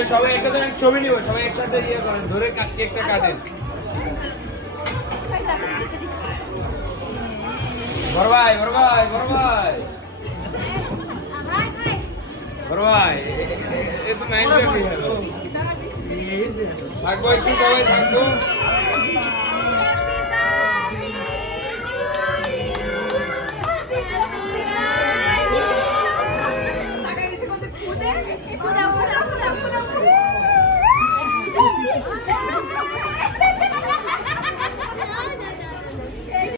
আচ্ছা সবাই একসাথে একটা ছবি নিব, সবাই একসাথে ইয়ে করেন, ধরে কেকটা কাটেন। বড় ভাই বড় ভাই বড় ভাই বড় ভাই, এ তো 9 থাকবো একটু, সবাই থাকবো।